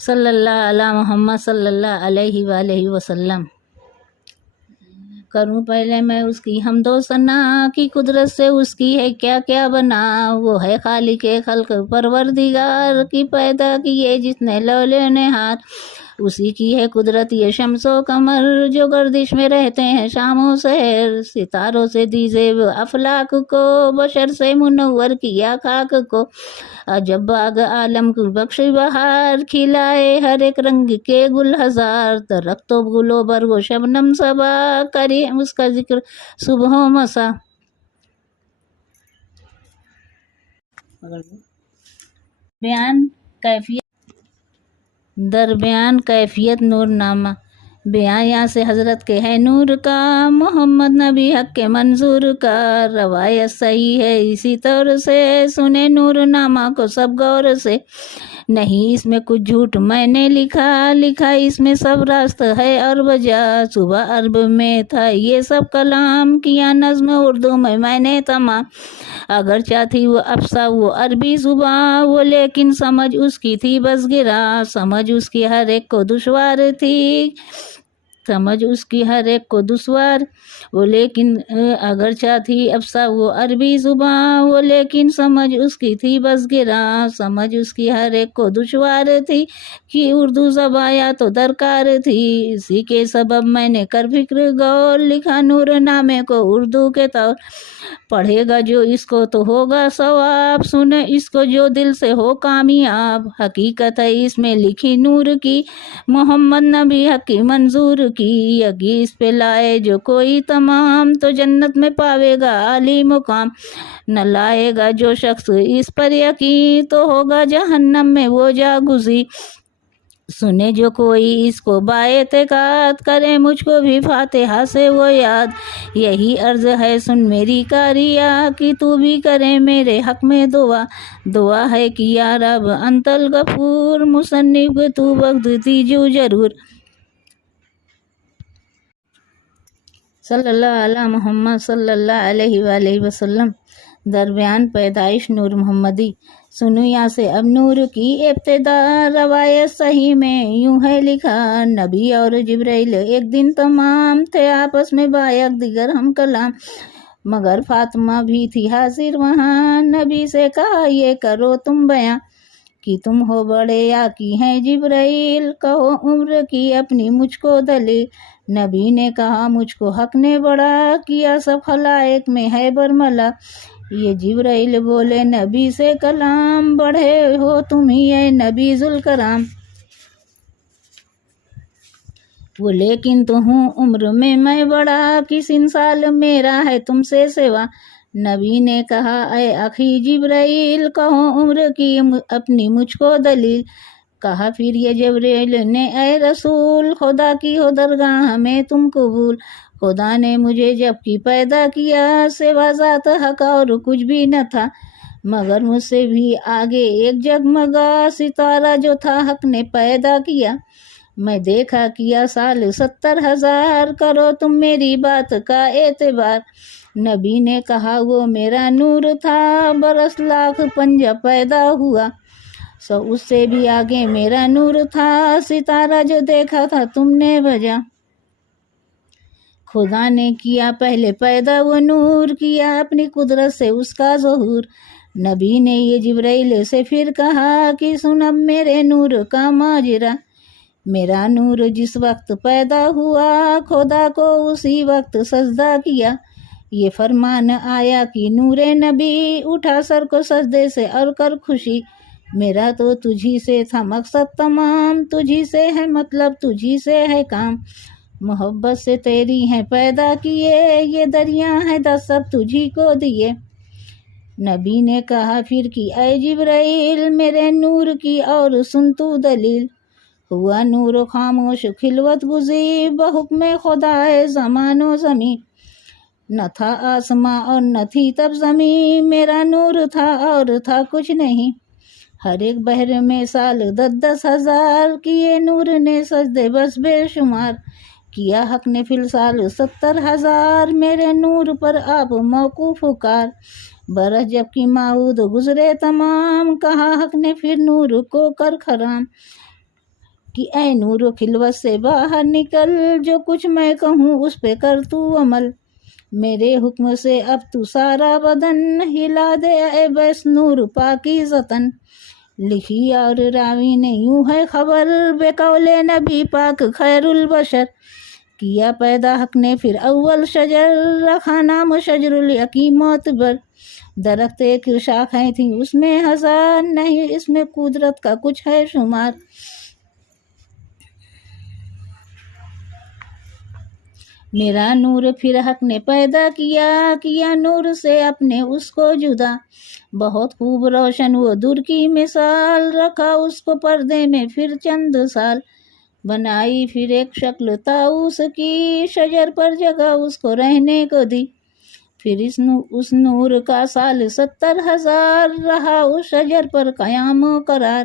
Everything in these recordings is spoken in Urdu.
صلی اللہ علی محمد صلی اللہ علیہ وآلہ وسلم۔ کروں پہلے میں اس کی حمد و ثنا کی قدرت سے اس کی ہے کیا کیا بنا، وہ ہے خالق خلق پروردگار کی پیدا کیے جس نے لول نہار، اسی کی ہے قدرت یہ شمس و قمر جو گردش میں رہتے ہیں شام و سحر، ستاروں سے دی زیب افلاک کو بشر سے منور کیا خاک کو، عجب باغ عالم کو بخش بہار کھلائے ہر ایک رنگ کے گل ہزار، درختوں گلو برگ و شبنم صبا کرے اس کا ذکر صبح و مسا۔ بیان کیفیت نور نامہ، بیان یہاں سے حضرت کے ہے نور کا، محمد نبی حق کے منظور کا، روایت صحیح ہے اسی طور سے، سنے نور نامہ کو سب غور سے، نہیں اس میں کچھ جھوٹ میں نے لکھا اس میں سب راست ہے اور وجہ، صبح عرب میں تھا یہ سب کلام کیا نظم اردو میں نے تمام، اگرچہ تھی وہ افصا وہ عربی زباں وہ لیکن سمجھ اس کی تھی بس گرا، سمجھ اس کی ہر ایک کو دشوار تھی، سمجھ اس کی ہر ایک کو دشوار وہ لیکن اگرچہ تھی افصا وہ عربی زباں وہ لیکن سمجھ اس کی تھی بس گرا، سمجھ اس کی ہر ایک کو دشوار تھی کہ اردو زباں یا تو درکار تھی، اسی کے سبب میں نے کر فکر غور لکھا نور نامے کو اردو کے طور، پڑھے گا جو اس کو تو ہوگا ثواب، سنے اس کو جو دل سے ہو کامیاب، حقیقت ہے اس میں لکھی نور کی، محمد نبی حق کی منظور کی، یگی اس پہ لائے جو کوئی تمام تو جنت میں پاوے گا عالی مقام، نہ لائے گا جو شخص اس پر یقین تو ہوگا جہنم میں وہ جا گزی، سنے جو کوئی اس کو باعتقاد کرے مجھ کو بھی فاتحہ سے وہ یاد، یہی عرض ہے سن میری کاریا کہ تو بھی کرے میرے حق میں دعا ہے کہ یا رب انت الغفور، مصنف تو وقت دیجو ضرور۔ صلی اللہ علی محمد صلی اللہ علیہ وآلہ وسلم۔ درمیان پیدائش نور محمدی، سنو یہاں سے اب نور کی ابتدا، روایت صحیح میں یوں ہے لکھا، نبی اور جبرائیل ایک دن تمام تھے آپس میں بایک دیگر ہم کلام، مگر فاطمہ بھی تھی حاضر وہاں، نبی سے کہا یہ کرو تم بیاں کہ تم ہو بڑے یا کی ہیں جبرائیل، کہو عمر کی اپنی مجھ کو دلیل، نبی نے کہا مجھ کو حق نے بڑا کیا سب خلائق میں ہے برملا، یہ جبرائیل بولے نبی سے کلام، بڑھے ہو تم ہی اے نبی ذوالکرام، وہ لیکن تو ہوں عمر میں بڑا، کس انسال میرا ہے تم سے سوا، نبی نے کہا اے اخی جبرائیل کہو عمر کی اپنی مجھ کو دلیل، کہا پھر یہ جبرائیل نے اے رسول خدا کی ہو درگاہ میں تم قبول، خدا نے مجھے جب کی پیدا کیا سوا ذات حق اور کچھ بھی نہ تھا، مگر مجھ سے بھی آگے ایک جگمگا ستارہ جو تھا حق نے پیدا کیا، میں دیکھا کیا سال 70,000 کرو تم میری بات کا اعتبار، نبی نے کہا وہ میرا نور تھا برس لاکھ پنجہ پیدا ہوا، سو اس سے بھی آگے میرا نور تھا ستارہ جو دیکھا تھا تم نے بجا، خدا نے کیا پہلے پیدا وہ نور کیا اپنی قدرت سے اس کا ظہور، نبی نے یہ جبرائیل سے پھر کہا کہ سن اب میرے نور کا ماجرا، میرا نور جس وقت پیدا ہوا خدا کو اسی وقت سجدہ کیا، یہ فرمان آیا کہ نور نبی اٹھا سر کو سجدے سے اور کر خوشی، میرا تو تجھی سے تھا مقصد تمام، تجھی سے ہے مطلب تجھی سے ہے کام، محبت سے تیری ہیں پیدا کیے یہ دریا ہے دس سب تجھی کو دیے، نبی نے کہا پھر کہ اے جبرائیل میرے نور کی اور سن تو دلیل، ہوا نور و خاموش خلوت گزی بحکم خدا زمان و زمین، نہ تھا آسماں اور نہ تھی تب زمین، میرا نور تھا اور تھا کچھ نہیں، ہر ایک بحر میں سال 10,000 کیے نور نے سجدے بس بے شمار، کیا حق نے فی السال 70,000 میرے نور پر آپ موقوف کار، برس جب کی معود گزرے تمام کہا حق نے پھر نور کو کر خرام، کہ اے نور و خلوت سے باہر نکل، جو کچھ میں کہوں اس پہ کر تو عمل، میرے حکم سے اب تو سارا بدن ہلا دے اے بس نور پاکیزتاً۔ لکھی اور راوی نے یوں ہے خبر، بے قول نبی پاک خیر البشر، کیا پیدا حق نے پھر اول شجر، رکھا نام شجر الیقین معتبر، درخت ایک شاخیں تھیں اس میں ہزار، نہیں اس میں قدرت کا کچھ ہے شمار۔ میرا نور پھر حق نے پیدا کیا نور سے اپنے اس کو جدا، بہت خوب روشن وہ در کی مثال، رکھا اس کو پردے میں پھر چند سال، بنائی پھر ایک شکل طاؤس کی، شجر پر جگہ اس کو رہنے کو دی، پھر اس نور کا سال 70,000، رہا اس شجر پر قیام و قرار،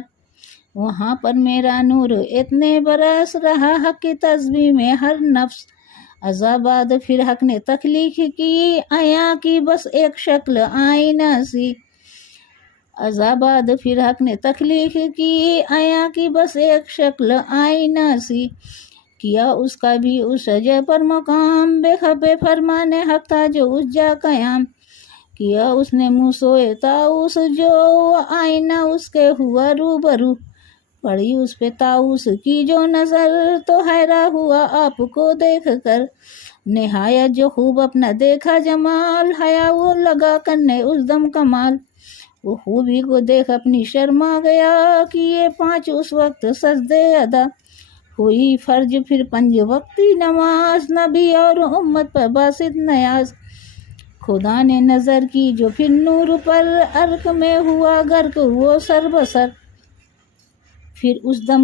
وہاں پر میرا نور اتنے برس، رہا حق کی تسبیح میں ہر نفس، ازاباد پھر حق نے تخلیق کی عیاں کی بس ایک شکل آئینہ سی، ازاباد پھر حق نے تخلیق کی عیاں کی بس ایک شکل آئینہ سی، کیا اس کا بھی اس شجر پر مقام، بے خبر فرمان حق تھا جو اس جا قیام، کیا اس نے موسوئے طاؤس جو آئینہ اس کے ہوا روبرو، پڑی اس پہ طاؤس کی جو نظر، تو حیران ہوا آپ کو دیکھ کر، نہایت جو خوب اپنا دیکھا جمال، حیا وہ لگا کرنے اس دم کمال، وہ خوبی کو دیکھ اپنی شرما گیا، کہ یہ 5 اس وقت سجدے ادا، ہوئی فرض پھر 5 وقتی نماز، نبی اور امت پر باسط نیاز، خدا نے نظر کی جو پھر نور پر، عرق میں ہوا غرق وہ سر بسر، پھر اس دم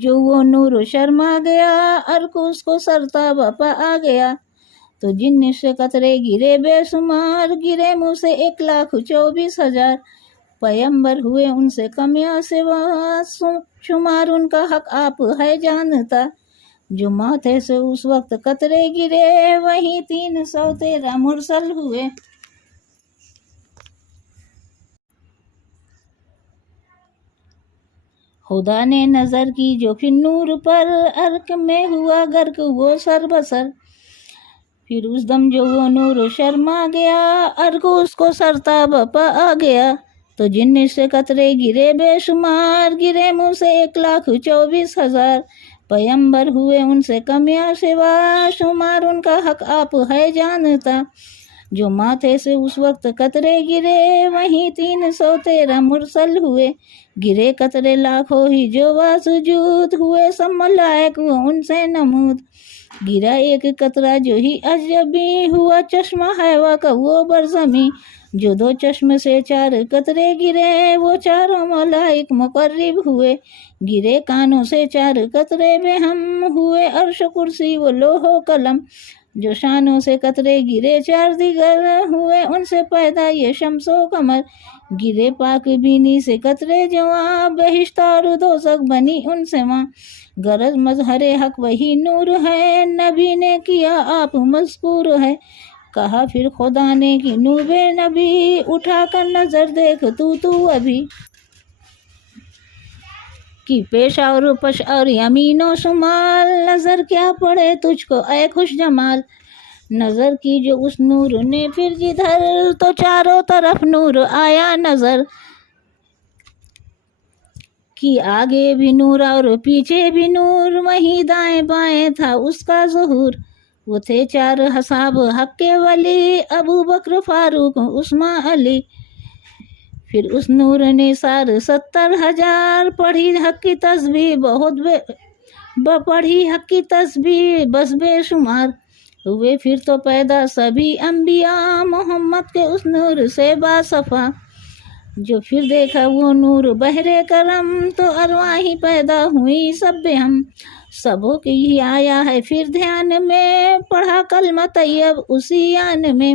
جو وہ نور شرما گیا، عرق اس کو سرتاب پا آ گیا، تو جن سے قطرے گرے بے شمار، گرے منہ سے 1,24,000، پیمبر ہوئے ان سے کم یا سوا، شمار ان کا حق آپ ہے جانتا، جو ماتھے سے اس وقت قطرے گرے، وہیں 313 مرسل ہوئے۔ خدا نے نظر کی جو پھر نور پر، عرق میں ہوا غرق وہ سر بسر، پھر اس دم جو وہ نور شرما گیا، عرق اس کو سرتاب پا آ گیا، تو جن سے قطرے گرے بے شمار، گرے منہ سے 1,24,000، پیمبر ہوئے ان سے کم یا سوا، شمار ان کا حق آپ ہے جانتا، جو ماتھے سے اس وقت قطرے گرے، وہیں 313 مرسل ہوئے، گرے قطرے لاکھوں ہی جو واسجود، ہوئے سب ملائک وہ ان سے نمود، گرا ایک قطرہ جو ہی عجبی، ہوا چشمہ حیوا کا وہ برزمی، جو 2 چشم سے 4 قطرے گرے، وہ چاروں ملائک مقرب ہوئے، گرے کانوں سے 4 قطرے بے ہم، ہوئے عرش کرسی وہ لوح و قلم، جو شانوں سے قطرے گرے 4 دیگر، ہوئے ان سے پیدا یہ شمس و قمر، گرے پاک بینی سے قطرے جواں، بہشت اور دوزخ بنی ان سے ماں، غرض مظہر حق وہی نور ہے، نبی نے کیا آپ مذکور ہے، کہا پھر خدا نے کہ نوب نبی، اٹھا کر نظر دیکھ تو ابھی، کہ پیش اور پش اور یمین و شمال، نظر کیا پڑے تجھ کو اے خوش جمال، نظر کی جو اس نور نے پھر جدھر، تو چاروں طرف نور آیا نظر، کہ آگے بھی نور اور پیچھے بھی نور، وہیں دائیں بائیں تھا اس کا ظہور، وہ تھے 4 اصحاب حق کے ولی، ابو بکر فاروق عثمان علی، پھر اس نور نے 70,000 پڑھی حق کی تسبیح پڑھی حق کی تسبیح بس بے شمار، ہوئے پھر تو پیدا سبھی انبیاء، محمد کے اس نور سے باصفا، جو پھر دیکھا وہ نور بحر کرم، تو ارواحی پیدا ہوئی سب بے ہم، سبوں کی ہی آیا ہے پھر دھیان میں، پڑھا کلمہ طیب اسی آن میں،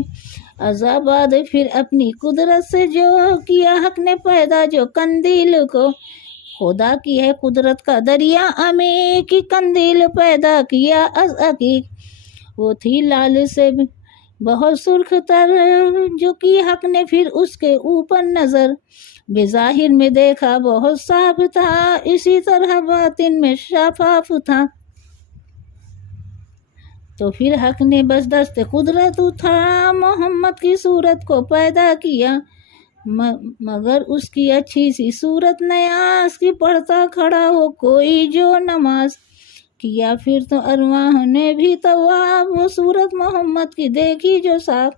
ازاباد پھر اپنی قدرت سے جو کیا حق نے پیدا جو قندیل کو، خدا کی ہے قدرت کا دریا عمیق، کی قندیل پیدا کیا از عقیق، وہ تھی لال سے بہت سرخ تر جو کی حق نے پھر اس کے اوپر نظر، بظاہر میں دیکھا بہت صاف تھا، اسی طرح باطن میں شفاف تھا۔ تو پھر حق نے بس دست قدرت اٹھا محمد کی صورت کو پیدا کیا، مگر اس کی اچھی سی صورت نیاز کی پڑھتا کھڑا ہو کوئی جو نماز کیا۔ پھر تو ارواح نے بھی طواف وہ صورت محمد کی دیکھی جو صاف،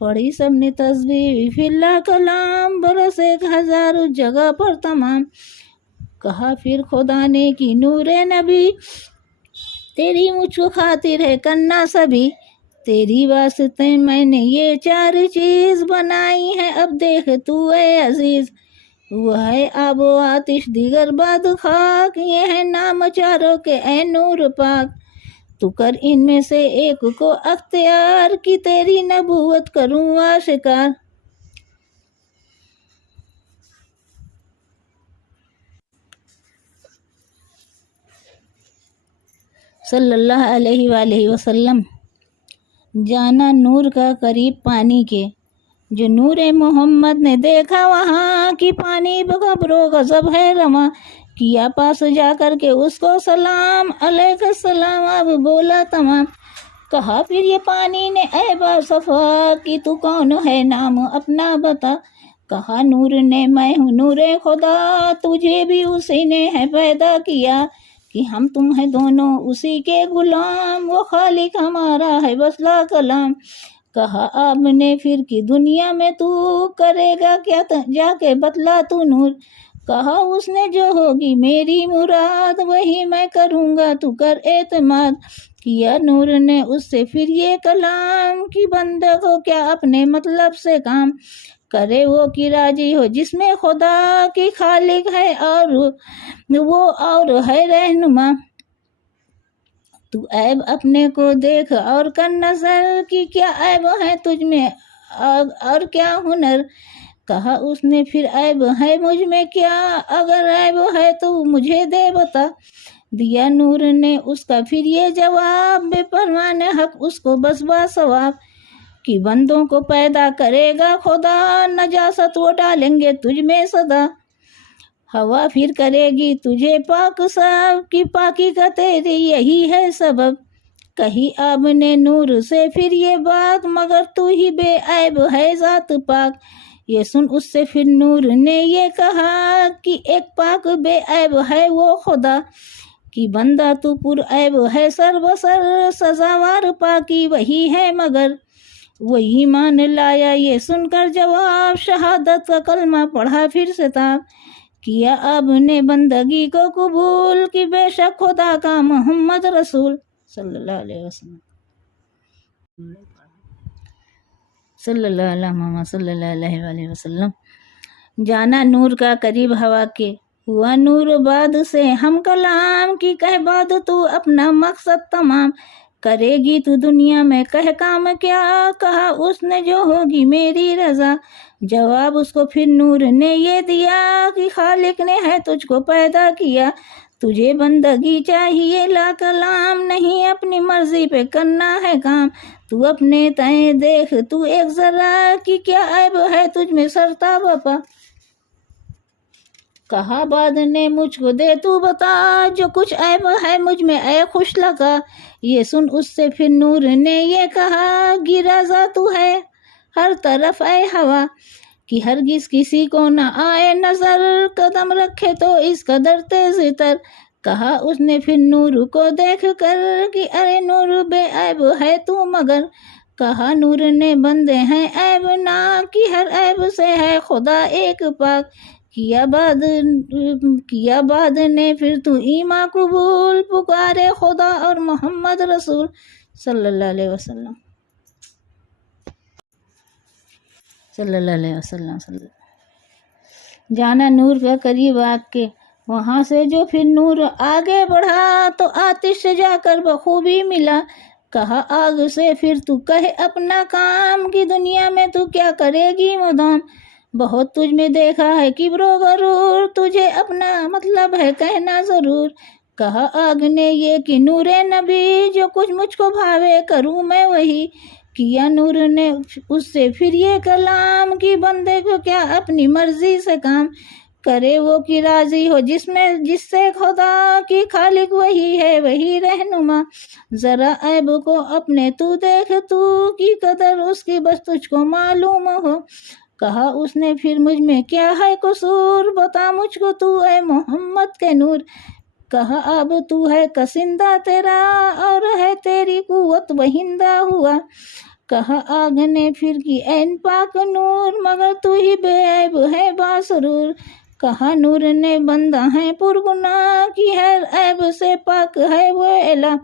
پڑھی سب نے تسبیح فی اللہ کلام، برس 1000 جگہ پر تمام۔ کہا پھر خدا نے کہ نور نبی تیری مجھ کو خاطر ہے کرنا سبھی، تیری واسطے میں نے یہ 4 چیز بنائی ہے، اب دیکھ تو اے عزیز۔ وہ ہے آب و آتش دیگر باد خاک، یہ ہے نام چاروں کے اے نور پاک، تو کر ان میں سے ایک کو اختیار، کی تیری نبوت کروں آشکار۔ صلی اللہ علیہ وآلہ وسلم۔ جانا نور کا قریب پانی کے، جو نور محمد نے دیکھا وہاں کی پانی بغبر و غضب ہے رواں، کیا پاس جا کر کے اس کو سلام، علیک السلام اب بولا تمام۔ کہا پھر یہ پانی نے اے باصفا کہ تو کون ہے نام اپنا بتا، کہا نور نے میں ہوں نور خدا، تجھے بھی اسی نے ہے پیدا کیا، کہ ہم تم ہیں دونوں اسی کے غلام، وہ خالق ہمارا ہے بس لا کلام۔ کہا آپ نے پھر کہ دنیا میں تو کرے گا کیا جا کے بتلا تو نور، کہا اس نے جو ہوگی میری مراد وہی میں کروں گا تو کر اعتماد، کیا نور نے اس سے پھر یہ کلام کہ بندے کو کیا اپنے مطلب سے کام کرے وہ کی راضی ہو جس میں خدا کی خالق ہے اور وہ اور ہے رہنما، تو عیب اپنے کو دیکھ اور کر نظر کہ کیا عیب ہے تجھ میں اور کیا ہنر، کہا اس نے پھر عیب ہے مجھ میں کیا، اگر عیب ہے تو مجھے دے بتا، دیا نور نے اس کا پھر یہ جواب، بے پروان حق اس کو بس باثواب، کہ بندوں کو پیدا کرے گا خدا، نجاست وہ ڈالیں گے تجھ میں صدا، ہوا پھر کرے گی تجھے پاک سب، کی پاکی کا تیری یہی ہے سبب، کہی آپ نے نور سے پھر یہ بات، مگر تو ہی بے عیب ہے ذات پاک، یہ سن اس سے پھر نور نے یہ کہا کہ ایک پاک بے عیب ہے وہ خدا، کہ بندہ تو پر عیب ہے سر بسر، سزاوار پاکی وہی ہے مگر، وہ ایمان لایا یہ سن کر جواب، شہادت کا کلمہ پڑھا پھر ستاب، کیا آپ نے بندگی کو قبول، کہ بے شک خدا کا محمد رسول صلی اللہ علیہ وسلم، صلی اللہ علیہ محمد صلی اللہ علیہ وآلہ وسلم۔ جانا نور کا قریب ہوا کے، ہوا نور بعد سے ہم کلام، کی کہہ بعد تو اپنا مقصد تمام، کرے گی تو دنیا میں کہہ کام کیا، کہا اس نے جو ہوگی میری رضا، جواب اس کو پھر نور نے یہ دیا، کہ خالق نے ہے تجھ کو پیدا کیا، تجھے بندگی چاہیے لا کلام، نہیں اپنی مرضی پہ کرنا ہے کام، تو اپنے تئیں دیکھ تو ایک ذرا، کہ کیا عیب ہے تجھ میں سرتا بپا، کہا بعد نے مجھ کو دے تو بتا، جو کچھ عیب ہے مجھ میں اے خوش لگا، یہ سن اس سے پھر نور نے یہ کہا، گرا ذا تو ہے ہر طرف اے ہوا، کہ ہرگز کسی کو نہ آئے نظر، قدم رکھے تو اس قدر تیز تر، کہا اس نے پھر نور کو دیکھ کر، کہ ارے نور بے عیب ہے تو مگر، کہا نور نے بندے ہیں عیب ناک، کہ ہر عیب سے ہے خدا ایک پاک، کیا بعد نے پھر تو ایمان قبول، پکارے خدا اور محمد رسول صلی اللہ علیہ وسلم، صلی اللہ علیہ وسلم۔ جانا نور کا قریب آ کے، وہاں سے جو پھر نور آگے بڑھا، تو آتش سے جا کر بخوبی ملا، کہا آگ سے پھر تو کہے اپنا کام، کی دنیا میں تو کیا کرے گی مدام، بہت تجھ میں دیکھا ہے کبر و غرور، تجھے اپنا مطلب ہے کہنا ضرور، کہا آگ نے یہ کہ نور نبی، جو کچھ مجھ کو بھاوے کروں میں وہی، کیا نور نے اس سے پھر یہ کلام کہ بندے کو کیا اپنی مرضی سے کام کرے وہ کہ راضی ہو جس سے خدا کی خالق وہی ہے وہی رہنما، ذرا عیب کو اپنے تو دیکھ، تو کی قدر اس کی بس تجھ کو معلوم ہو۔ کہا اس نے پھر مجھ میں کیا ہے قصور، بتا مجھ کو تو اے محمد کے نور۔ کہا اب تو ہے کسندہ تیرا اور ہے تیری قوت وہندہ ہوا۔ کہا آگ نے پھر کی این پاک نور، مگر تو ہی بے عیب ہے باسرور۔ کہا نور نے بندہ ہے پرگناہ کی ہر عیب سے پاک ہے وہ الہ۔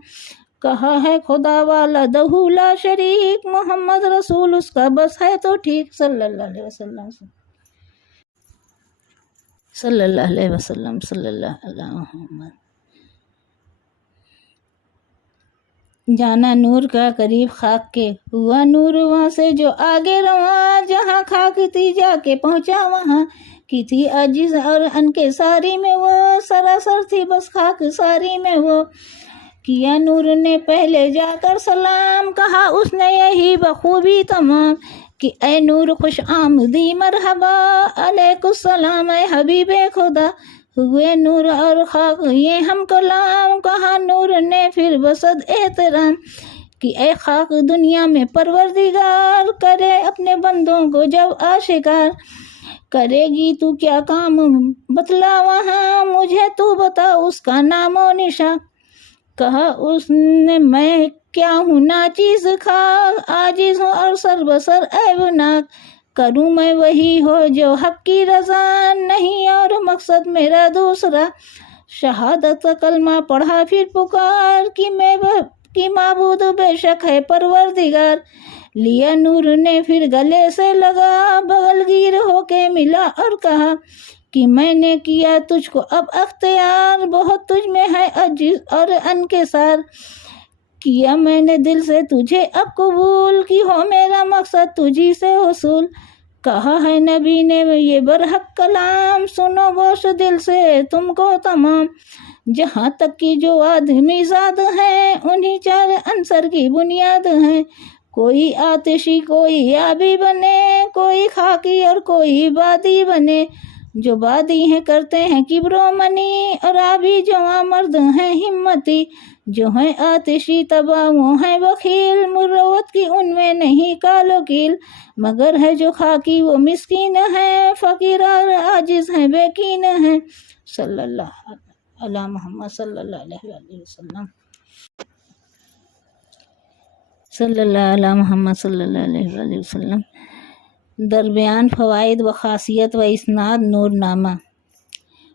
کہا ہے خدا والا دہو لا شریک، محمد رسول اس کا بس ہے تو ٹھیک، صلی اللہ علیہ وسلم صلی اللہ علیہ وسلم صلی اللہ علیہ محمد۔ جانا نور کا قریب خاک کے، ہوا نور وہاں سے جو آگے رواں، جہاں خاک تھی جا کے پہنچا وہاں کی تھی عاجز اور ان کے ساری میں وہ، سراسر تھی بس خاک ساری میں وہ۔ کیا نور نے پہلے جا کر سلام، کہا اس نے یہی بخوبی تمام کہ اے نور خوش آمدی مرحبا، علیک السلام اے حبیب خدا۔ ہوئے نور اور خاک یہ ہم کلام، کہا نور نے پھر بصد احترام کہ اے خاک دنیا میں پروردگار کرے اپنے بندوں کو جب آشکار، کرے گی تو کیا کام بتلا وہاں، مجھے تو بتا اس کا نام و نشان۔ کہا اس نے میں کیا ہوں ناچیز خاک، عاجز ہوں اور سر بسر عیب ناک، کروں میں وہی ہو جو حق کی رضا، نہیں اور مقصد میرا دوسرا۔ شہادت کا کلمہ پڑھا پھر پکار کہ معبود بے شک ہے پروردگار۔ لیا نور نے پھر گلے سے لگا، بغل گیر ہو کے ملا اور کہا کہ میں نے کیا تجھ کو اب اختیار، بہت تجھ میں ہے عجز اور انکسار، کیا میں نے دل سے تجھے اب قبول، کی ہو میرا مقصد تجھی سے حصول۔ کہا ہے نبی نے یہ برحق کلام، سنو گوش دل سے تم کو تمام، جہاں تک کی جو آدمی ذات ہیں انہی چار عنصر کی بنیاد ہیں، کوئی آتشی کوئی آبی بنے، کوئی خاکی اور کوئی بادی بنے، جو بادی ہیں کرتے ہیں کبر و منی، اور آبی جواں مرد ہیں ہمتی، جو ہیں آتشی تباہ وہ ہیں بخیل، مروت کی ان میں نہیں کال و کیل، مگر ہے جو خاکی وہ مسکین ہیں، فقیر اور عاجز ہیں بے کین ہیں، صلی اللہ علیہ محمد صلی اللہ علیہ وسلم صلی اللہ علیہ محمد صلی اللہ علیہ وسلم۔ درمیان فوائد و خاصیت و اسناد نور نامہ۔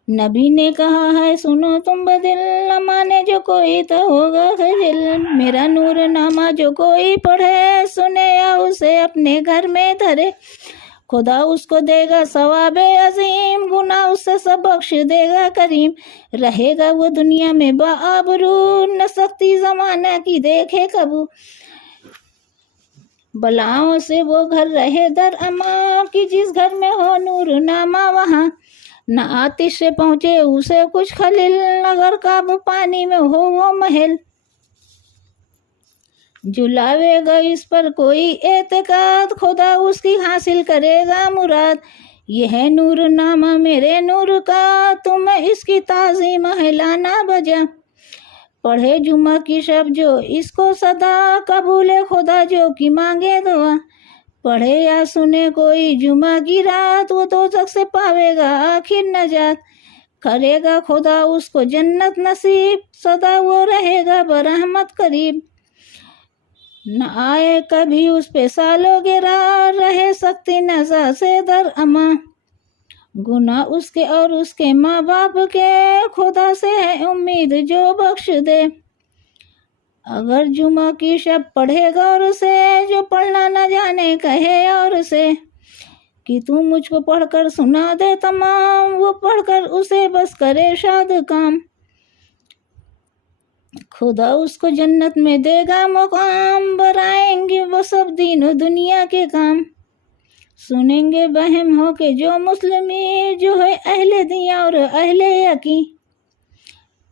نبی نے کہا ہے سنو تم بدل، نہ مانے جو کوئی تو ہوگا خجل، میرا نور نامہ جو کوئی پڑھے سنے یا اسے اپنے گھر میں دھرے، خدا اس کو دے گا ثواب عظیم، گناہ اس سے سب بخش دے گا کریم، رہے گا وہ دنیا میں باآبرو، نہ سختی زمانہ کی دیکھے کبو، بلاؤں سے وہ گھر رہے در امان، کہ جس گھر میں ہو نور نامہ وہاں، نہ آتش سے پہنچے اسے کچھ خلل، اگر قابو پانی میں ہو وہ محل، جلاوے گا اس پر کوئی اعتقاد، خدا اس کی حاصل کرے گا مراد، یہ ہے نور نامہ میرے نور کا، تمہیں اس کی تعظیم ہے لانا بجا، پڑھے جمعہ کی شب جو اس کو صدا، قبول خدا جو کی مانگے دعا، پڑھے یا سنے کوئی جمعہ کی رات، وہ دوزخ سے پاوے گا آخر نجات، کرے گا خدا اس کو جنت نصیب، سدا وہ رہے گا برحمت قریب، نہ آئے کبھی اس پہ سالو گرا، رہے سختی نزا سے در اما، گناہ اس کے اور اس کے ماں باپ کے، خدا سے ہے امید جو بخش دے، اگر جمعہ کی شب پڑھے غور سے، جو پڑھنا نہ جانے کہے اور سے، کہ تو مجھ کو پڑھ کر سنا دے تمام، وہ پڑھ کر اسے بس کرے شاد کام، خدا اس کو جنت میں دے گا مقام، برائیں گے وہ سب دین و دنیا کے کام، سنیں گے بہم ہو کے جو مسلمی، جو ہے اہل دیا اور اہل یقین،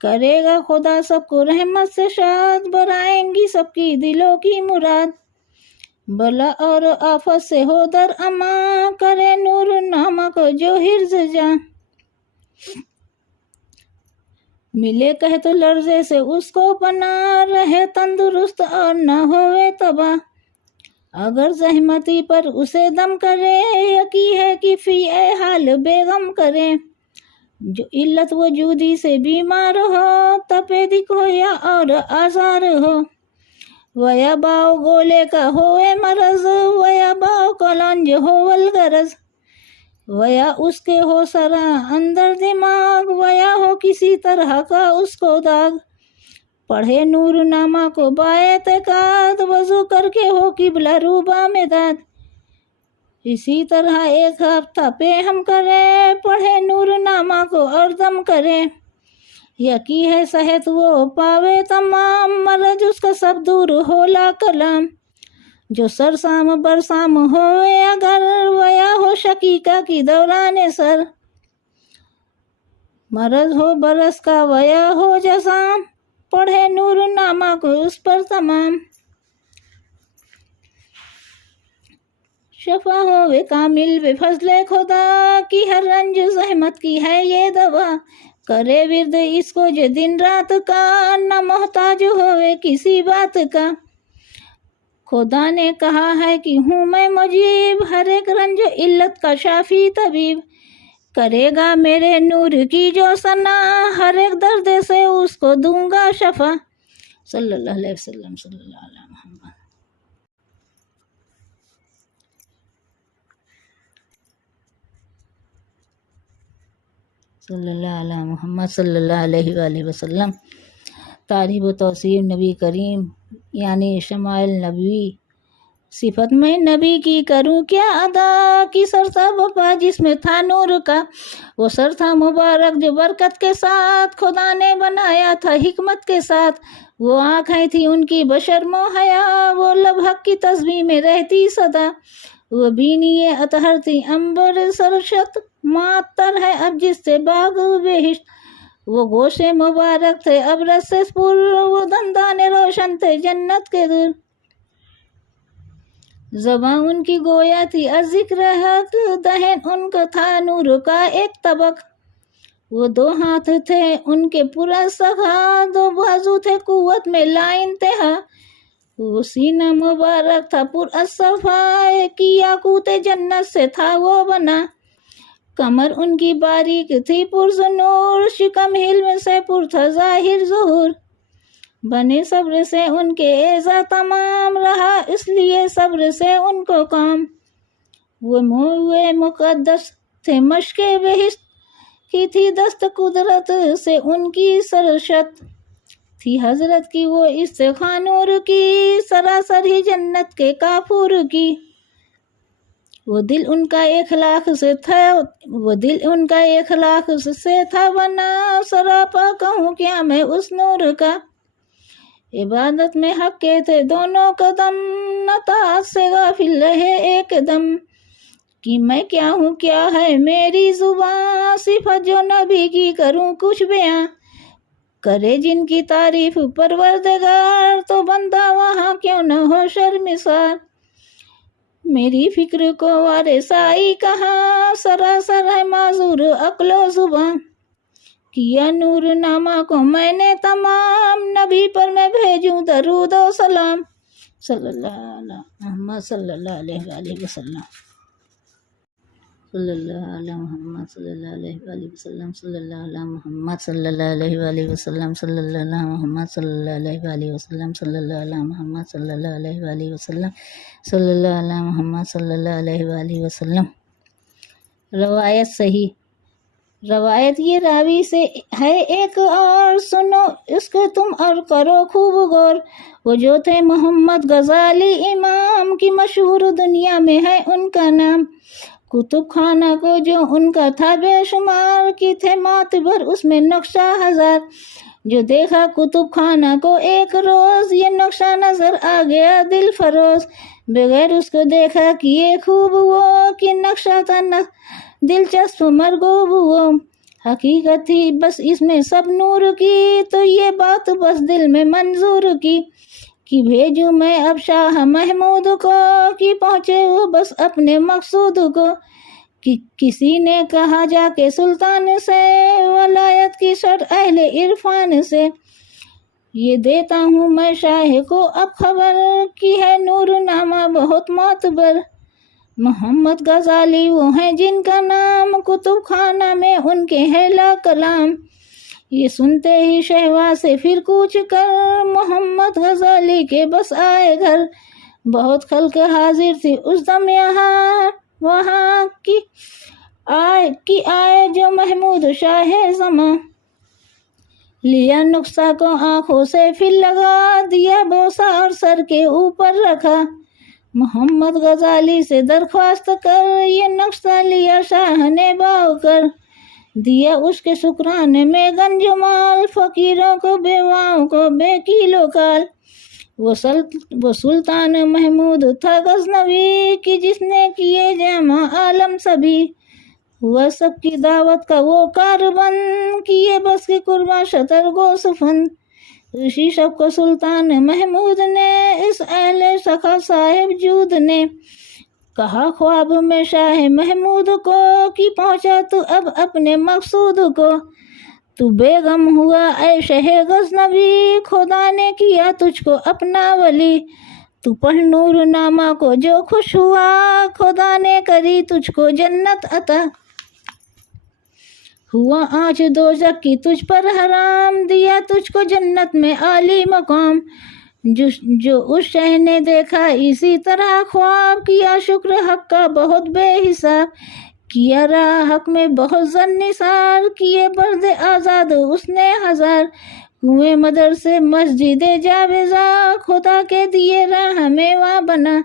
کرے گا خدا سب کو رحمت سے شاد، برائیں گی سب کی دلوں کی مراد، بلا اور آفت سے ہو در امان، کرے نور نامہ کو جو حرز جان، ملے کہ تو لرزے سے اس کو پناہ، رہے تندرست اور نہ ہوئے تباہ، اگر زحمتی پر اسے دم کرے، یقی ہے کہ فی اے حال بے غم کرے، جو علت وجودی سے بیمار ہو، تپے دکھ ہو یا اور آزار ہو، ویا باؤ گولے کا ہوئے مرض، ویا باؤ کلنج ہو والغرض، ویا اس کے ہو سرا اندر دماغ، ویا ہو کسی طرح کا اس کو داغ، پڑھے نور نامہ کو باعتقاد، وضو کر کے ہو قبلہ روبہ میں داد، اسی طرح ایک ہفتہ پہ ہم کریں، پڑھے نور نامہ کو اور دم کریں، یقی ہے صحت وہ پاوے تمام، مرض اس کا سب دور ہو لا کلام، جو سرسام برسام ہوئے اگر، ویا ہو شقیقہ کی دوران سر، مرض ہو برس کا ویا ہو جزام، پڑھے نور نامہ کو اس پر تمام، شفا ہوئے کامل بے فضل خدا کی، ہر رنج زحمت کی ہے یہ دوا، کرے ورد اس کو جو دن رات کا، نہ محتاج ہوئے کسی بات کا، خدا نے کہا ہے کہ ہوں میں مجیب، ہر ایک رنج علت کا شافی طبیب، کرے گا میرے نور کی جو ثنا، ہر ایک درد سے اس کو دوں گا شفا، صلی اللہ علیہ وسلم، صلی اللہ علیہ محمد، صلی اللہ علیہ محمد، صلی اللہ علیہ وآلہ وسلم۔ تعریف و توصیف نبی کریم یعنی شمائل نبوی، صفت میں نبی کی کروں کیا ادا، کی سر تھا وفا جس میں تھا نور کا، وہ سر تھا مبارک جو برکت کے ساتھ خدا نے بنایا تھا حکمت کے ساتھ، وہ آنکھیں تھی ان کی بشرم و حیا، وہ لب حق کی تسبیح میں رہتی صدا، وہ بینی اطہر تھی عنبر سرشت، معطر ہے اب جس سے باغ بہشت، وہ گوشے مبارک تھے ابرس سے پر، وہ دندان روشن تھے جنت کے در، زباں ان کی گویا تھی از ذکر حق، دہن ان کا تھا نور کا ایک طبق، وہ دو ہاتھ تھے ان کے پرسخا، دو بازو تھے قوت میں لا انتہا، وہ سینہ مبارک تھا پر الصفا، کی یاقوت جنت سے تھا وہ بنا، کمر ان کی باریک تھی پرزنور، شکم حلم سے پر تھا ظاہر ظہور، بنے صبر سے ان کے اعزا تمام، رہا اس لیے صبر سے ان کو کام، وہ موئے مقدس تھے مشق بہشت، کی تھی دست قدرت سے ان کی سرشت، تھی حضرت کی وہ استخانور کی، سراسر ہی جنت کے کافور کی، وہ دل ان کا اخلاق سے تھا، وہ دل ان کا اخلاق سے تھا بنا، سراپا کہوں کیا میں اس نور کا، عبادت میں حق کے تھے دونوں قدم، نہ طاعت سے غافل رہے ایک دم، کہ میں کیا ہوں کیا ہے میری زباں، صفت جو نبی کی کروں کچھ بیاں، کرے جن کی تعریف پروردگار، تو بندہ وہاں کیوں نہ ہو شرمسار، میری فکر کو وارثائی کہاں، سراسر ہے معذور عقل و زباں، کیا نور نامہ کو میں نے تمام، نبی پر میں بھیجوں درود و سلام، صلی اللہ علیہ محمد، صلی اللہ علیہ وآلہ وسلم، صلی اللہ علیہ محمد، صلی اللہ علیہ وآلہ وسلم، صلی اللہ علیہ محمد، صلی اللہ علیہ وآلہ وسلم، صلی اللہ علیہ محمد، صلی اللہ علیہ وآلہ وسلم، صلی اللہ علیہ محمد، صلی اللہ علیہ وآلہ وسلم، صلی اللہ علیہ محمد، صلی اللہ علیہ وآلہ وسلم۔ روایت صحیح، روایت یہ راوی سے ہے ایک اور، سنو اس کو تم اور کرو خوب غور، وہ جو تھے محمد غزالی امام، کی مشہور دنیا میں ہے ان کا نام، کتب خانہ کو جو ان کا تھا بے شمار، کی تھے معتبر اس میں نقشہ ہزار، جو دیکھا کتب خانہ کو ایک روز، یہ نقشہ نظر آ گیا دل فروز، بغیر اس کو دیکھا کیے خوب وہ، کہ نقشہ تھا دلچسپ مرغوب وہ، حقیقت تھی بس اس میں سب نور کی، تو یہ بات بس دل میں منظور کی، کہ بھیجوں میں اب شاہ محمود کو، کہ پہنچے وہ بس اپنے مقصود کو۔ کہ کسی نے کہا جا کے سلطان سے، ولایت کی شرط اہل عرفان سے، یہ دیتا ہوں میں شاہ کو اب خبر، کی ہے نور نامہ بہت معتبر۔ محمد غزالی وہ ہیں جن کا نام، کتب خانہ میں ان کے ہے لا کلام۔ یہ سنتے ہی شہواز سے پھر کوچ کر، محمد غزالی کے بس آئے گھر۔ بہت خلق حاضر تھی اس دم یہاں، وہاں کی آئے جو محمود شاہ زماں۔ لیا نقصہ کو آنکھوں سے پھر لگا، دیا بوسہ اور سر کے اوپر رکھا۔ محمد غزالی سے درخواست کر، یہ نقشہ لیا شاہ نے باؤ کر۔ دیا اس کے شکرانے میں گنج و مال، فقیروں کو بیواؤں کو بے کیلو کال۔ وہ سلطان محمود تھا غزنوی، کہ جس نے کیے جامع عالم سبھی۔ ہوا سب کی دعوت کا وہ کاربند، کیے بس کی قرباں شطر گوسفند۔ اسی شب کو سلطان محمود نے، اس اہل سخا صاحب جود نے، کہا خواب میں شاہ محمود کو، کہ پہنچا تو اب اپنے مقصود کو۔ تو بے غم ہوا اے شہ غزنوی، خدا نے کیا تجھ کو اپنا ولی۔ تو پڑھ نور نامہ کو جو خوش ہوا، خدا نے کری تجھ کو جنت عطا۔ ہوا آنچ دوزخ کی تجھ پر حرام، دیا تجھ کو جنت میں عالی مقام۔ جو اس شہ نے دیکھا اسی طرح خواب، کیا شکر حق کا بہت بے حساب۔ کیا راہ حق میں بہت زن نثار، کیے برد آزاد اس نے ہزار۔ کنویں مدرسے مسجد جاویزا، خدا کے دیے راہ میں وہاں بنا۔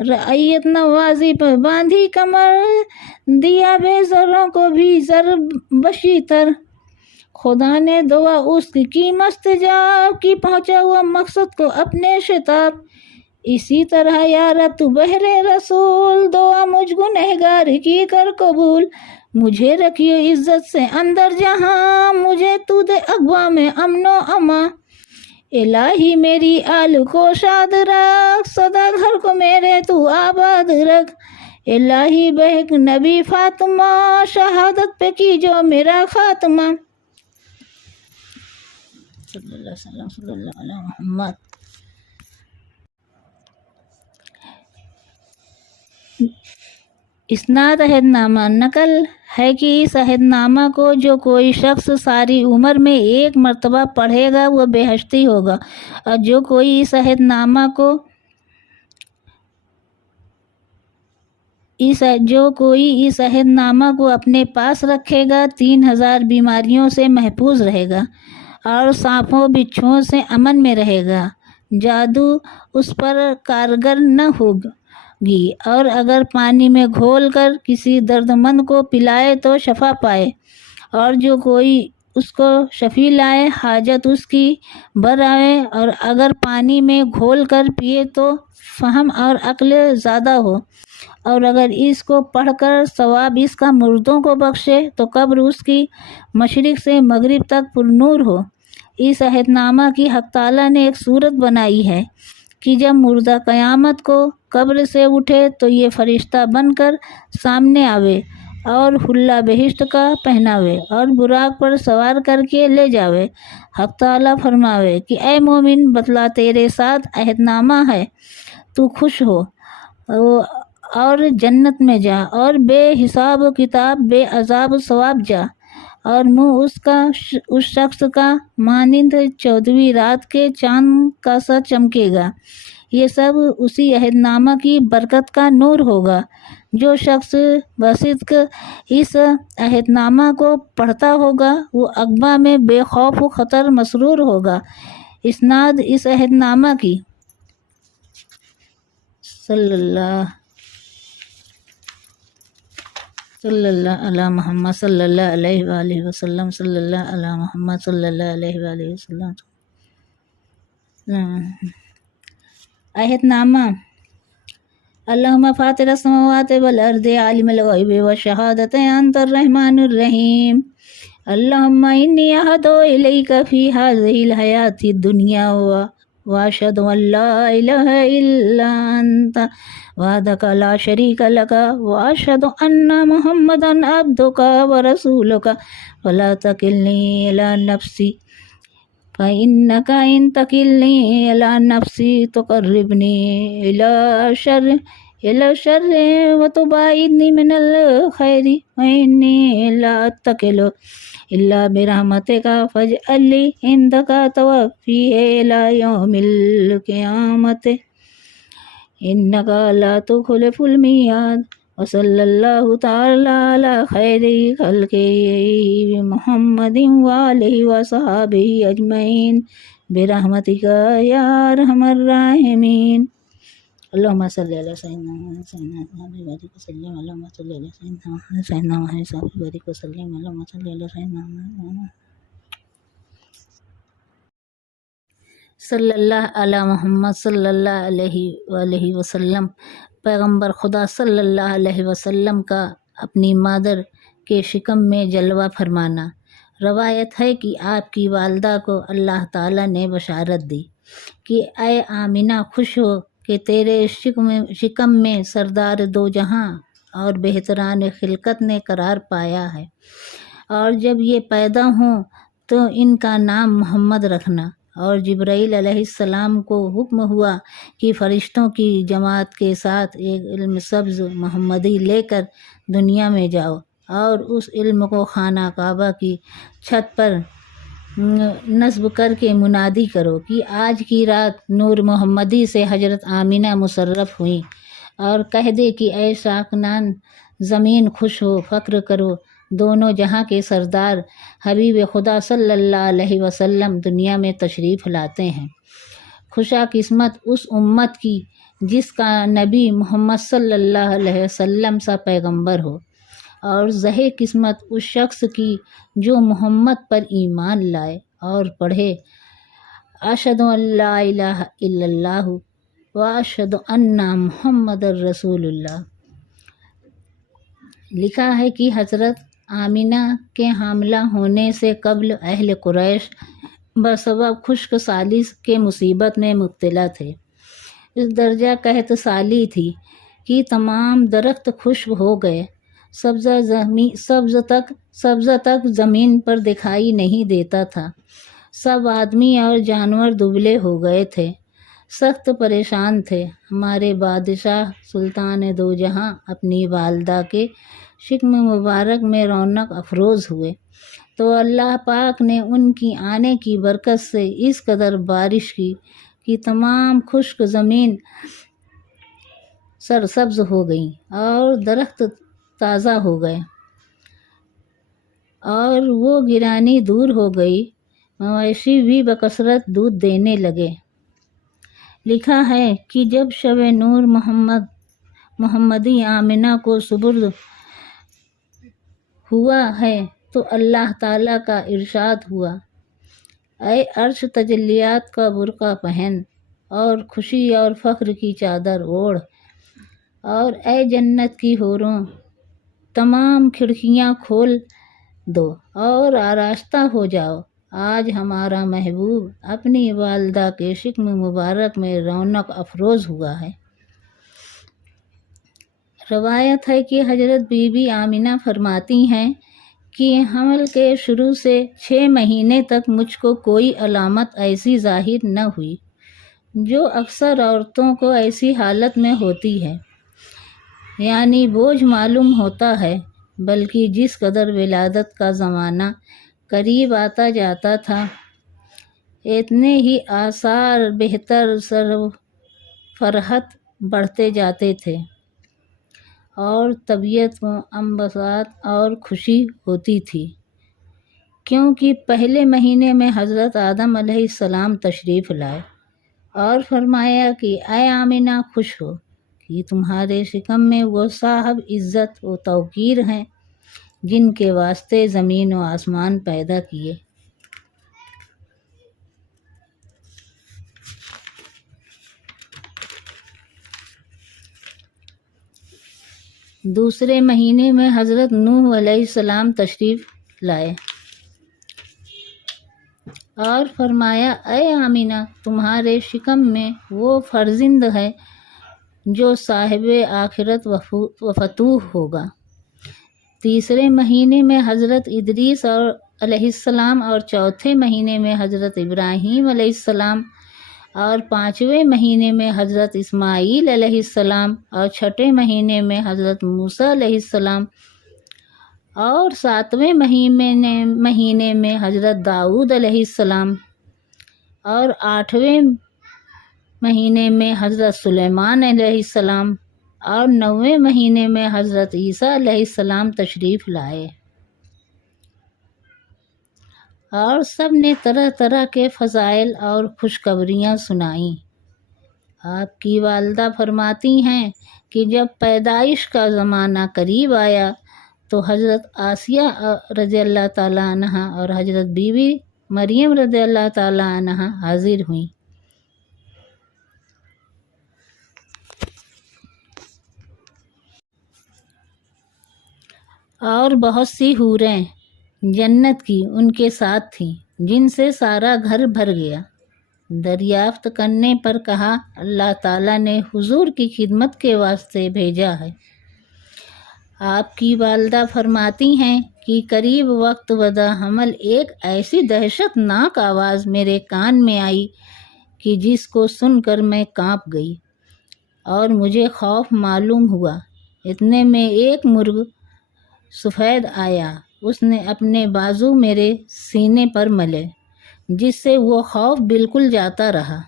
رعیت نوازی پر باندھی کمر، دیا بے زروں کو بھی زر بشی تر۔ خدا نے دعا اس کی مستجاب، کی پہنچا ہوا مقصد کو اپنے شتاب۔ اسی طرح یا رب تو بہر رسول، دعا مجھ گنہگار کی کر قبول۔ مجھے رکھیو عزت سے اندر جہاں، مجھے تو دے اقوام میں امن و امان۔ الہی میری آل کو شاد رکھ، سدا گھر کو میرے تو آباد رکھ۔ الہی بہک نبی فاطمہ، شہادت پہ کی جو میرا خاتمہ۔ صلی اللہ علیہ وسلم، صلی اللہ علیہ محمد۔ اسناد عہد نامہ نقل ہے کہ اس عہد نامہ کو جو کوئی شخص ساری عمر میں ایک مرتبہ پڑھے گا وہ بہشتی ہوگا، اور جو کوئی اس عہد نامہ کو اپنے پاس رکھے گا 3000 بیماریوں سے محفوظ رہے گا، اور سانپوں بچھوؤں سے امن میں رہے گا۔ جادو اس پر کارگر نہ ہوگی، اور اگر پانی میں گھول کر کسی درد مند کو پلائے تو شفا پائے، اور جو کوئی اس کو شفی لائے حاجت اس کی بر آئے، اور اگر پانی میں گھول کر پیے تو فہم اور عقل زیادہ ہو، اور اگر اس کو پڑھ کر ثواب اس کا مردوں کو بخشے تو قبر اس کی مشرق سے مغرب تک پر نور ہو۔ اس عہد نامہ کی حق تعالیٰ نے ایک صورت بنائی ہے کہ جب مردہ قیامت کو قبر سے اٹھے تو یہ فرشتہ بن کر سامنے آوے، اور حلہ بہشت کا پہناوے، اور براق پر سوار کر کے لے جاوے۔ حق تعالیٰ فرماوے کہ اے مومن، بتلا تیرے ساتھ عہد نامہ ہے، تو خوش ہو اور جنت میں جا، اور بے حساب و کتاب بے عذاب و ثواب جا، اور منہ اس شخص کا مانند 14ویں رات کے چاند کا سا چمکے گا۔ یہ سب اسی عہد نامہ کی برکت کا نور ہوگا۔ جو شخص بصدق اس عہد نامہ کو پڑھتا ہوگا وہ عقبہ میں بے خوف و خطر مسرور ہوگا۔ اسناد اس عہد نامہ کی صلی اللہ علی محمد صلی اللہ علیہ وآلہ وسلم، صلی اللہ علی محمد صلی اللہ علیہ وآلہ وسلم۔ عہد نامہ۔ اللہم فاطر السماوات والارض عالم الغیب والشہادۃ انت الرحمن الرحیم، اللہم انی احدو الیک فی ہذہ الحیاۃ الدنیا واشهد ان لا الہ الا انت وحدک لا شریک لک واشهد ان محمدا عبدک ورسولک فلا تکلنی الی نفسی فإنك إن تكلني إلى نفسي تقربني إلى الشر وتبعدني من الخير وإني لا أتكل إلا برحمتك فاجعل لي عندك توفي إلى يوم القيامة إنك لا تخلف الميعاد وصلى الله تعالى على خير خلقه محمد وآله وصحبه أجمعين برحمتك يا أرحم الراحمين اللهم صل على سيدنا محمد وبارك وسلم اللهم صل على سيدنا محمد وبارك وسلم اللهم صل على سيدنا محمد صلی اللہ علی محمد صلی اللہ علیہ وآلہ وسلم۔ پیغمبر خدا صلی اللہ علیہ وسلم کا اپنی مادر کے شکم میں جلوہ فرمانا۔ روایت ہے کہ آپ کی والدہ کو اللہ تعالیٰ نے بشارت دی کہ اے آمنہ خوش ہو کہ تیرے شکم میں سردار دو جہاں اور بہتران خلقت نے قرار پایا ہے، اور جب یہ پیدا ہوں تو ان کا نام محمد رکھنا۔ اور جبرائیل علیہ السلام کو حکم ہوا کہ فرشتوں کی جماعت کے ساتھ ایک علم سبز محمدی لے کر دنیا میں جاؤ اور اس علم کو خانہ کعبہ کی چھت پر نصب کر کے منادی کرو کہ آج کی رات نور محمدی سے حضرت آمنہ مصرف ہوئیں، اور کہہ دے کہ اے ساکنان زمین خوش ہو، فخر کرو، دونوں جہاں کے سردار حبیب خدا صلی اللہ علیہ وسلم دنیا میں تشریف لاتے ہیں۔ خوشا قسمت اس امت کی جس کا نبی محمد صلی اللہ علیہ وسلم سا پیغمبر ہو، اور زہے قسمت اس شخص کی جو محمد پر ایمان لائے اور پڑھے اشہد ان لا الہ الا اللہ واشہد ان محمد رسول اللہ۔ لکھا ہے کہ حضرت آمنہ کے حاملہ ہونے سے قبل اہل قریش بسبب خشک سالی کے مصیبت میں مبتلا تھے۔ اس درجہ قحط سالی تھی کہ تمام درخت خشک ہو گئے، سبز تک زمین پر دکھائی نہیں دیتا تھا، سب آدمی اور جانور دبلے ہو گئے تھے، سخت پریشان تھے۔ ہمارے بادشاہ سلطان دو جہاں اپنی والدہ کے شکم مبارک میں رونق افروز ہوئے تو اللہ پاک نے ان کی آنے کی برکت سے اس قدر بارش کی کہ تمام خشک زمین سرسبز ہو گئی اور درخت تازہ ہو گئے اور وہ گرانی دور ہو گئی، مویشی بھی بکثرت دودھ دینے لگے۔ لکھا ہے کہ جب شب نور محمدی آمنہ کو سپرد ہوا ہے تو اللہ تعالیٰ کا ارشاد ہوا، اے عرش تجلیات کا برقع پہن اور خوشی اور فخر کی چادر اوڑھ، اور اے جنت کی حوروں تمام کھڑکیاں کھول دو اور آراستہ ہو جاؤ، آج ہمارا محبوب اپنی والدہ کے شکم مبارک میں رونق افروز ہوا ہے۔ روایت ہے کہ حضرت بی بی آمنہ فرماتی ہیں کہ حمل کے شروع سے 6 مہینے تک مجھ کو کوئی علامت ایسی ظاہر نہ ہوئی جو اکثر عورتوں کو ایسی حالت میں ہوتی ہے، یعنی بوجھ معلوم ہوتا ہے، بلکہ جس قدر ولادت کا زمانہ قریب آتا جاتا تھا اتنے ہی آثار بہتر فرحت بڑھتے جاتے تھے اور طبیعت میں انبساط اور خوشی ہوتی تھی، کیونکہ پہلے مہینے میں حضرت آدم علیہ السلام تشریف لائے اور فرمایا کہ اے آمنہ خوش ہو کہ تمہارے شکم میں وہ صاحب عزت و توقیر ہیں جن کے واسطے زمین و آسمان پیدا کیے۔ دوسرے مہینے میں حضرت نوح علیہ السلام تشریف لائے اور فرمایا اے آمینہ تمہارے شکم میں وہ فرزند ہے جو صاحب آخرت و فتوح ہوگا۔ تیسرے مہینے میں حضرت ادریس اور علیہ السلام اور چوتھے مہینے میں حضرت ابراہیم علیہ السلام اور پانچویں مہینے میں حضرت اسماعیل علیہ السلام اور چھٹے مہینے میں حضرت موسیٰ علیہ السلام اور ساتویں مہینے میں حضرت داؤد علیہ السلام اور آٹھویں مہینے میں حضرت سلیمان علیہ السلام اور نویں مہینے میں حضرت عیسیٰ علیہ السلام تشریف لائے، اور سب نے طرح طرح کے فضائل اور خوشخبریاں سنائیں۔ آپ کی والدہ فرماتی ہیں کہ جب پیدائش کا زمانہ قریب آیا تو حضرت آسیہ رضی اللہ تعالیٰ عنہا اور حضرت بی بی مریم رضی اللہ تعالیٰ عنہا حاضر ہوئیں۔ اور بہت سی حوریں جنت کی ان کے ساتھ تھیں جن سے سارا گھر بھر گیا۔ دریافت کرنے پر کہا اللہ تعالیٰ نے حضور کی خدمت کے واسطے بھیجا ہے۔ آپ کی والدہ فرماتی ہیں کہ قریب وقت وضع حمل ایک ایسی دہشت ناک آواز میرے کان میں آئی کہ جس کو سن کر میں کانپ گئی اور مجھے خوف معلوم ہوا۔ اتنے میں ایک مرغ سفید آیا، اس نے اپنے بازو میرے سینے پر ملے جس سے وہ خوف بالکل جاتا رہا۔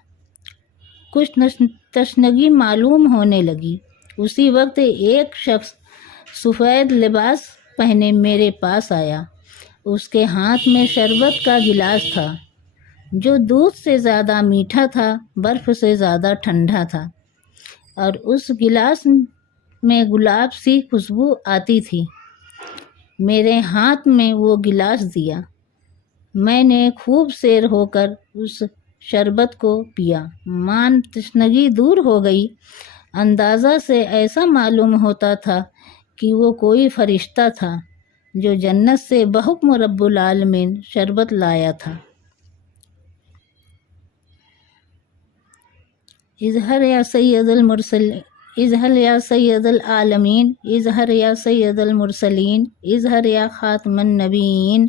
کچھ تشنگی معلوم ہونے لگی۔ اسی وقت ایک شخص سفید لباس پہنے میرے پاس آیا۔ اس کے ہاتھ میں شربت کا گلاس تھا جو دودھ سے زیادہ میٹھا تھا، برف سے زیادہ ٹھنڈا تھا، اور اس گلاس میں گلاب سی خوشبو آتی تھی۔ میرے ہاتھ میں وہ گلاس دیا، میں نے خوب سیر ہو کر اس شربت کو پیا، مان تشنگی دور ہو گئی۔ اندازہ سے ایسا معلوم ہوتا تھا کہ وہ کوئی فرشتہ تھا جو جنت سے بحکم رب العالمین شربت لایا تھا۔ اظہر یا سید المرسلین، اظہر یا سید العالمین، اظہر یا سید المرسلین، اظہر یا خاتم النبیین،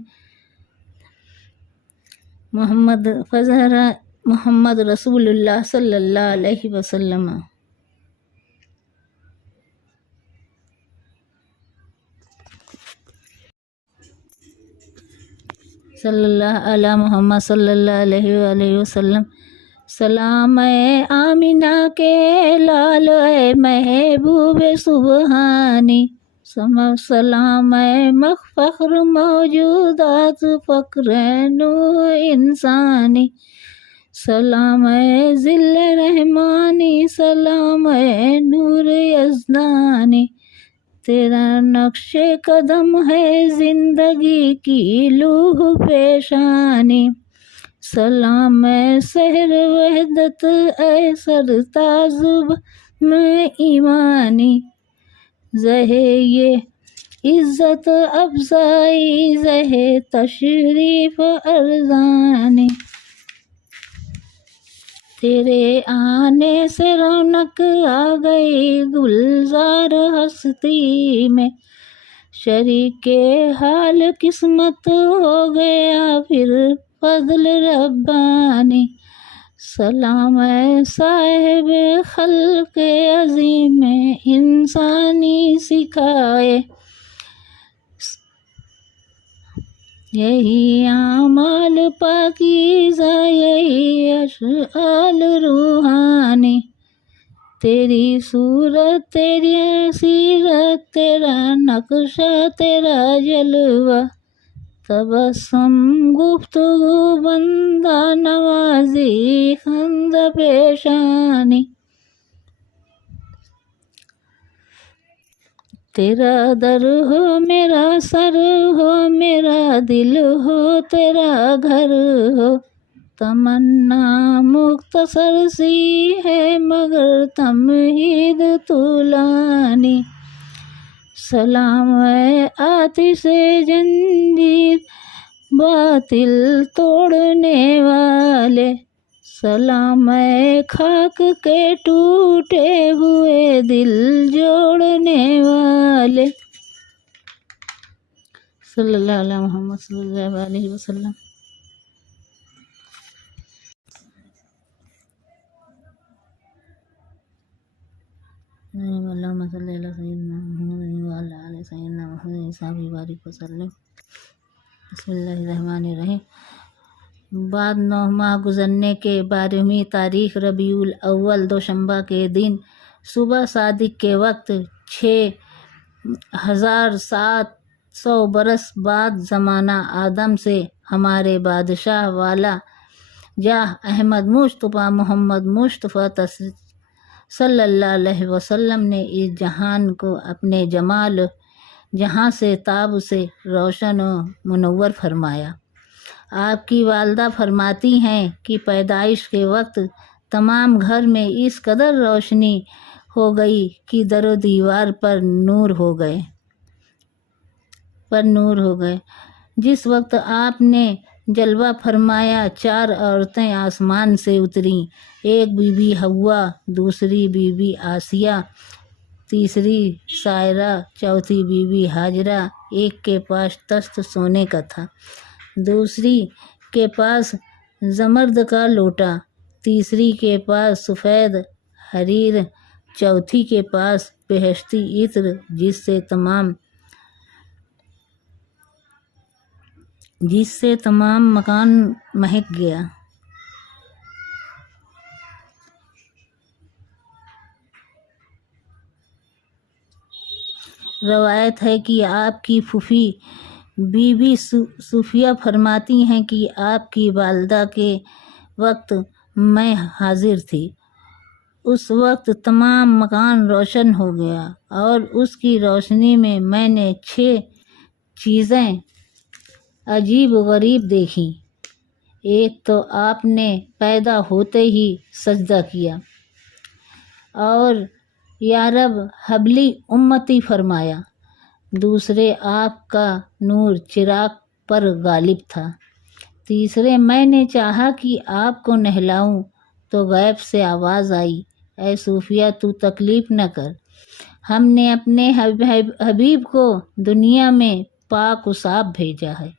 محمد رسول اللہ صلی اللہ علیہ وسلم۔ صلی اللہ علی محمد صلی اللہ علیہ وآلہ وسلم۔ سلام اے آمینہ کے لال اے محبوب سبحانی، سلام اے فخر موجودات فخر نو انسانی، سلام اے ذل رحمانی، سلام اے نور یزدانی، تیرا نقش قدم ہے زندگی کی لوح پیشانی، سلام اے سحر وحدت اے سرتاز میں ایمانی، زہے یہ عزت افزائی زہے تشریف ارزانی، تیرے آنے سے رونق آ گئی گلزار ہستی میں، شریک حال قسمت ہو گیا پھر فضل ربانی، سلام اے صاحب خلق عظیم انسانی سکھائے، یہی اعمال پاکیزہ یہی اشعال روحانی، تیری صورت تیری سیرت تیرا نقشہ تیرا جلوہ، تبسم گفتگو بندہ نوازی خند پیشانی، تیرا در ہو میرا سر ہو میرا دل ہو تیرا گھر ہو، تمنا مختصر سی ہے مگر تمہید طولانی، سلام اے آتش زنجیر باطل توڑنے والے، سلام ہے خاک کے ٹوٹے ہوئے دل جوڑنے والے۔ صلی اللہ علیہ محمد صلی اللہ علیہ وسلم۔ اللہم صلی علی سیدنا محمد وعلی آل سیدنا محمد صحابہ بارک وسلم۔ بسم اللہ الرحمن الرحیم۔ بعد 9 ماہ گزرنے کے 12ویں تاریخ ربیع الاول دوشنبہ کے دن صبح صادق کے وقت 6700 برس بعد زمانہ آدم سے ہمارے بادشاہ والا جاہ احمد مصطفیٰ محمد مصطفیٰ صلی اللہ علیہ وسلم نے اس جہان کو اپنے جمال جہاں سے تاب سے روشن و منور فرمایا۔ آپ کی والدہ فرماتی ہیں کہ پیدائش کے وقت تمام گھر میں اس قدر روشنی ہو گئی کہ در و دیوار پر نور ہو گئے۔ جس وقت آپ نے جلوہ فرمایا 4 عورتیں آسمان سے اتریں، ایک بی بی حوا، دوسری بی بی آسیہ، تیسری سائرہ، چوتھی بی بی ہاجرہ۔ ایک کے پاس تخت سونے کا تھا، دوسری کے پاس زمرد کا لوٹا، تیسری کے پاس سفید حریر، چوتھی کے پاس بہشتی عطر جس سے تمام مکان مہک گیا۔ روایت ہے کہ آپ کی پھوپھی بی بی صفیہ فرماتی ہیں کہ آپ کی والدہ کے وقت میں حاضر تھی، اس وقت تمام مکان روشن ہو گیا اور اس کی روشنی میں میں نے 6 چیزیں عجیب و غریب دیکھیں۔ ایک تو آپ نے پیدا ہوتے ہی سجدہ کیا اور یا رب حبلی امتی فرمایا، دوسرے آپ کا نور چراغ پر غالب تھا، تیسرے میں نے چاہا کہ آپ کو نہلاؤں تو غیب سے آواز آئی، اے صوفیہ تو تکلیف نہ کر، ہم نے اپنے حبیب کو دنیا میں پاک و صاف بھیجا ہے۔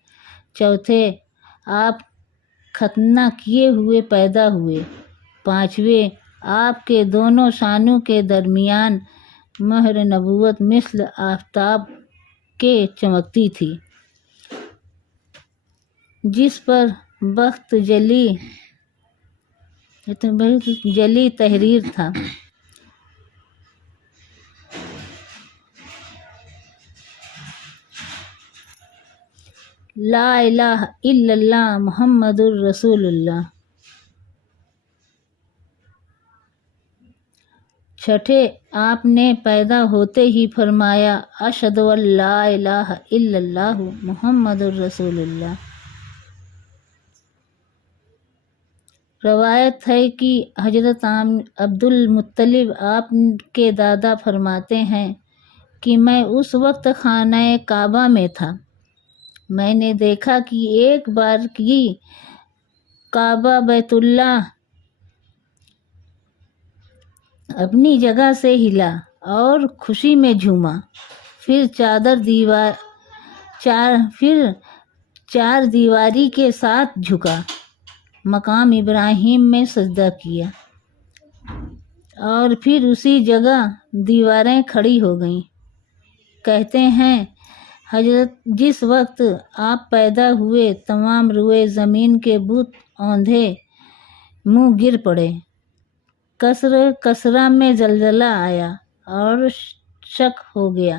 چوتھے آپ ختنہ کیے ہوئے پیدا ہوئے۔ پانچویں آپ کے دونوں شانوں کے درمیان مہر نبوت مثل آفتاب کے چمکتی تھی، جس پر بخت جلی تحریر تھا۔ لا الہ الا اللہ محمد الرسول اللہ۔ چھٹے آپ نے پیدا ہوتے ہی فرمایا، اشہد ان لا الہ الا اللہ محمد الرسول اللہ۔ روایت ہے کہ حضرت عبد المطلب آپ کے دادا فرماتے ہیں کہ میں اس وقت خانہ کعبہ میں تھا، میں نے دیکھا کہ ایک بار کی کعبہ بیت اللہ اپنی جگہ سے ہلا اور خوشی میں جھوما، پھر چار دیواری کے ساتھ جھکا، مقام ابراہیم میں سجدہ کیا اور پھر اسی جگہ دیواریں کھڑی ہو گئیں۔ کہتے ہیں حضرت جس وقت آپ پیدا ہوئے تمام روئے زمین کے بت اوندھے منہ گر پڑے، کسرہ میں زلزلہ آیا اور شک ہو گیا،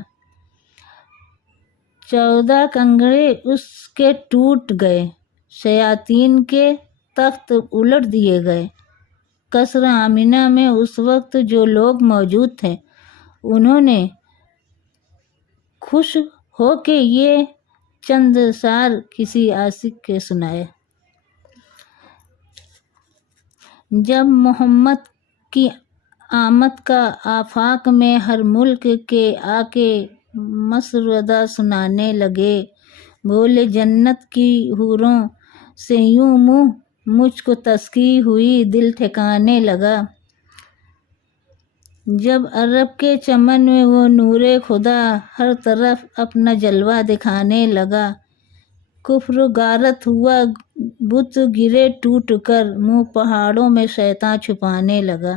14 کنگرے اس کے ٹوٹ گئے، شیاطین کے تخت الٹ دیے گئے۔ قصر آمنہ میں اس وقت جو لوگ موجود تھے انہوں نے خوش ہو کے یہ چند اشعار کسی عاشق کے سنائے۔ جب محمد کی آمد کا آفاق میں ہر ملک کے آ کے مسودہ سنانے لگے، بولے جنت کی حوروں سے یوں منہ مجھ کو تسکی ہوئی، دل ٹھکانے لگا۔ جب عرب کے چمن میں وہ نور خدا ہر طرف اپنا جلوہ دکھانے لگا، کفر غارت ہوا بت گرے ٹوٹ کر، منہ پہاڑوں میں شیطاں چھپانے لگا۔